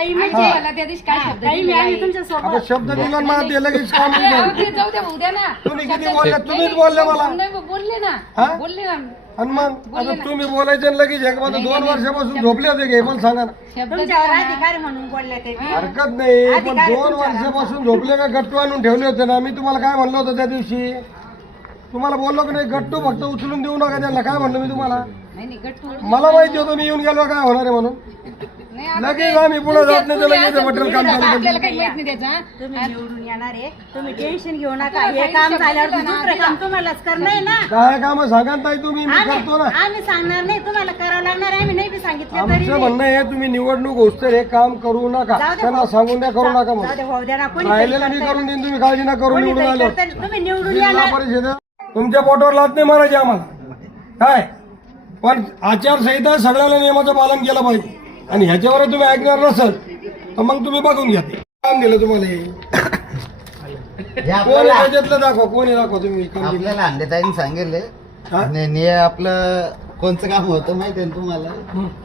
काही म्हणजे मला त्या दिवशी काय शब्द दिले आम्ही तुमच्या सोबत शब्द दिला मला ते लगेच काम ते जाऊ द्या उद्या ना तुम्ही किती बोलले तुम्हीच बोलले मला नाही बोलले ना बोलले ना आणि मग आता तुम्ही बोलायचं लगेच एक माझं 2 वर्षापासून झोपले होते की पण सांगा ना शब्द अधिकारी म्हणून बोलले ते हरकत नाही पण 2 वर्षापासून झोपले का गट्टू आणून ठेवले होते ना मी तुम्हाला काय म्हणलं होतं त्या दिवशी तुम्हाला बोललो की नाही गट्टू फक्त उचलून देऊ नका त्यांना काय म्हणलं मी तुम्हाला नाही गट्टू मला माहिती होतं मी येऊन गेलो काय होणार आहे म्हणून लगेच आम्ही पुढे जात नाही लगेच मटेरियल काम चालू आपल्याला काही माहित नाही त्याचा तुम्ही निवडून येणार आहे तुम्ही टेन्शन घेऊ नका हे काम झाल्यावर दुसरं काम तुम्हालाच करणं आहे ना काय काम सांगा ताई तुम्ही मी करतो ना आम्ही सांगणार नाही तुम्हाला करावं लागणार आहे आम्ही नाही बी सांगितलं तरी आमचं म्हणणं आहे तुम्ही निवडणूक होस्तर हे काम करू नका त्यांना सांगून द्या करू नका जाऊ म्हणून दे, होऊ द्या ना कोणी राहिलेलं मी करून देईन तुम्ही काळजी नका करू निवडून आलो तुम्ही निवडून जिल्हा येणार परिषद तुमच्या पोटावर लात नाही मारायची आम्हाला काय पण आचारसंहिता सगळ्याला नियमाचं पालन केलं पाहिजे आणि ह्याच्यावर तुम्ही ऐकणार नसल तर मग तुम्ही बघून घ्या ते काम दिलं तुम्हाला हे. कोण आहे त्याच्यातलं दाखवा कोणी दाखवा तुम्ही काम दिलं आपल्याला अंडेताईने सांगितले हा? आपलं कोणचं काम होतं माहिती आहे तुम्हाला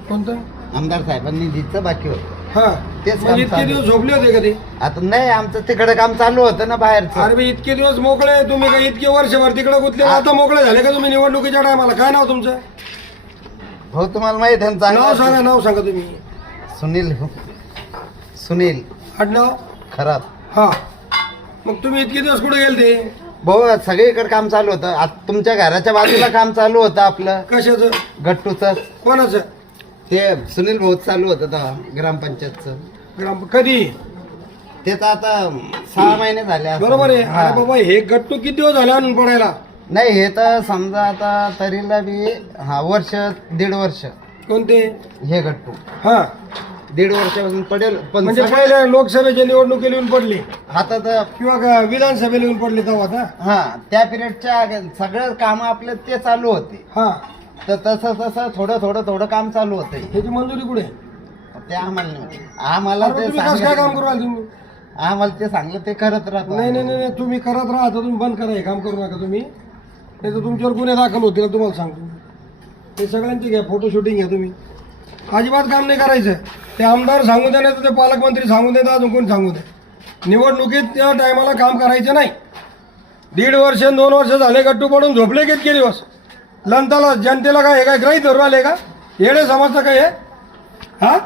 कोणतं आमदार साहेबांनी निधीचं बाकी होतं हा तेच म्हणजे काम इतके चालू. दिवस झोपले होते कधी आता नाही आमचं तिकडे काम चालू होतं ना बाहेरचं अरे बी इतके दिवस मोकळे तुम्ही काय इतके वर्षभर तिकडे गुंतले आता मोकळे झाले का तुम्ही निवडणुकीच्या टायमाला काय नाव तुमचं हो तुम्हाला माहित आहे ना नाव चांगलं सांगा नाव सांगा तुम्ही सुनील आडनाव खराब हा मग तुम्ही इतके दिवस कुठे गेलते भाऊ सगळीकडे काम चालू होतं आता तुमच्या घराच्या बाजूला काम चालू होतं आपलं कशाचं गट्टूचं कोणाचं ते सुनील भाऊ चालू होतं तेव्हा ग्रामपंचायतचं ग्राम कधी त्याचं आता 6 महिने झाले असं. बरोबर आहे हा. अरे बाबा हे गट्टू किती दिवस झाले आणून पडायला नाही हे तर समजा आता तरीला बी 1.5 वर्ष कोणते हे गट्टू हा 1.5 वर्षापासून पडेल पण म्हणजे पहिले लोकसभेच्या निवडणुकीला येऊन पडली आता तर किंवा का विधानसभेला येऊन पडली तेव्हा आता हा त्या पिरियडच्या सगळं काम आपले ते चालू होते हा तर तसं तसं थोडं काम चालू होतं ह्याची मंजुरी कुठे ते आम्हाला नाही. आम्हाला अरे ते तुम्ही कसं काय काम सांगितलं करू राहिले तुम्ही आम्हाला ते सांगलं ते करत राहतो नाही नाही नाही तुम्ही करत राहा आता तुम्ही बंद करा हे काम करू नका तुम्ही नाही तर तुमच्यावर गुन्हे दाखल होतील तुम्हाला सांगतो हे सगळ्यांची घ्या फोटो शूटिंग घ्या तुम्ही अजिबात काम नाही करायचं ते आमदार सांगू द्या नाही तर ते पालकमंत्री सांगू देतात अजून कोण सांगू द्या निवडणुकीत त्या टायमाला काम करायचं नाही 1.5 वर्ष 2 वर्ष झाले गट्टू पडून झोपले कितके दिवस लंताला जनतेला काय हे काय ग्राही धरू आले का येडे समजतं काय हे हा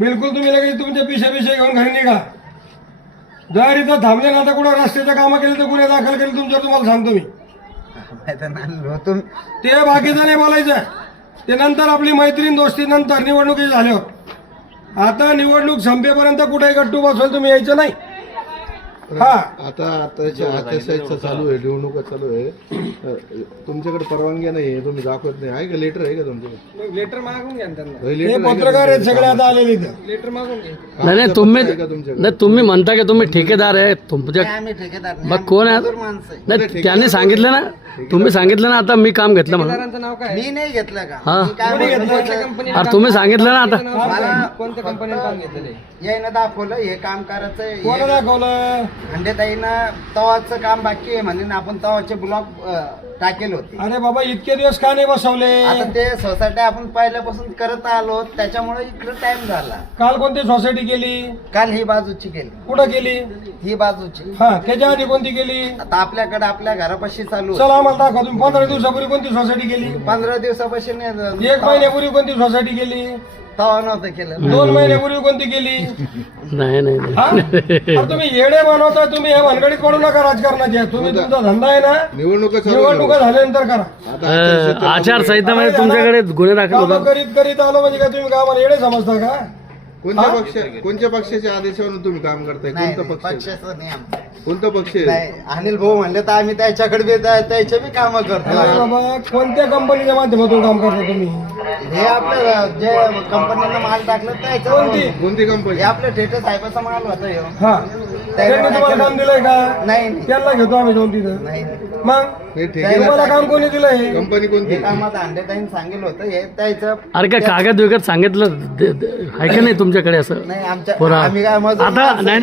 बिलकुल तुम्ही लगेच तुमचे पिशे घेऊन घरी निघा जर इथं थांबले ना आता कुठं रस्त्याच्या कामं केली तर गुन्हे दाखल केले तुमच्यावर तुम्हाला सांगतो मी ते बाकीचं नाही बोलायचं ते नंतर आपली मैत्रीण दोस्ती नंतर निवडणुकी झाल्यावर आता निवडणूक संपेपर्यंत कुठेही गट्टू बसवाल तुम्ही यायचं नाही हा आता आताशाहीचं चालू आहे निवडणुका चालू आहे तुमच्याकडे परवानगी नाही आहे तुम्ही दाखवत नाही आहे का लेटर आहे का तुमच्याकडे लेटर मागून घ्या त्यांना होय, हे लेटर आहे का पत्रकार आहेत तुमच्याकडे? सगळे आता आलेले इथं लेटर मागून घ्या नाही नाही तुम्ही नाही तुम्ही म्हणता की तुम्ही ठेकेदार आहे तुमच्या आम्ही ठेकेदार नाही, मग आम्ही कोण आहे? मजूर माणसं आहे. नाही त्यांनी सांगितलं ना तुम्ही सांगितलं ना आता मी काम घेतलं म्हणून नाव काय मी नाही घेतलं का हा. मी काय कोणी म्हणतो, घेतलं? अरे तुम्ही सांगितलं ना आता मला कोणत्या कंपनीने काम घेतलेलं यायनं दाखवलं हे काम करायचं कोणा दाखवलं अंडेताईनं तवाचं काम बाकी आहे म्हणे आपण तवाचे ब्लॉक टाकेल होते अरे बाबा इतके दिवस का नाही बसवले आता ते सोसायटी आपण पहिल्यापासून करत आलो त्याच्यामुळे इकडे टाइम झाला काल कोणती सोसायटी केली काल ही बाजूची केली कुठं केली ही बाजूची हा त्याच्या आधी कोणती केली आता आपल्याकडे आपल्या घरापाशी चालू चला आम्हाला दाखवा तुम्ही 15 दिवसापूर्वी कोणती सोसायटी केली 15 दिवसापासून 1 महिन्यापूर्वी कोणती सोसायटी केली तवा नव्हतं केलं 2 महिन्यापूर्वी कोणती केली नाही नाही हा? अरे तुम्ही येडे बनवता तुम्ही हे भानगडीत पडू नका राजकारणाच्या तुम्ही तुमचा धंदा आहे ना निवडणुका चालू आहे. निवडणुका झाल्यानंतर करा आता आचारसंहितामध्ये तुमच्याकडे गुन्हे दाखल कामं होतात करीत आलो म्हणजे काय तुम्ही काय आम्हाला येडे समजता का कोणत्या पक्षाच्या आदेशावरून तुम्ही काम करताय नाही कोणता पक्ष आहे? पक्षाचं नाही आमचं. कोणता पक्ष आहे नाही अनिल भाऊ म्हणले तर आम्ही त्याच्याकडे बी त्याचे बी काम अरे करतो बाबा कोणत्या कंपनीच्या माध्यमातून काम करता तुम्ही हे आपलं जे कंपनीनं माल टाकलं त्याचं कोणती? कोणती कंपनी हे आपलं ठेटर साहेबाचा माल होता ह्यो. हा त्यांनी तुम्हाला काम दिलंय का नाही नाही. त्यांना घेतो आम्ही जाऊन तिथं नाही मग हे तुम्हाला काम कोणी दिलंय कंपनी कोणती हे काम आता अंडेताईन सांगितलं होतं हे त्याचं अरे काय कागद वगैरे सांगितलं आहे का नाही तुमच्याकडे असं नाही आमच्या पुरा आम्ही काय मजूर आता माणसं. नाही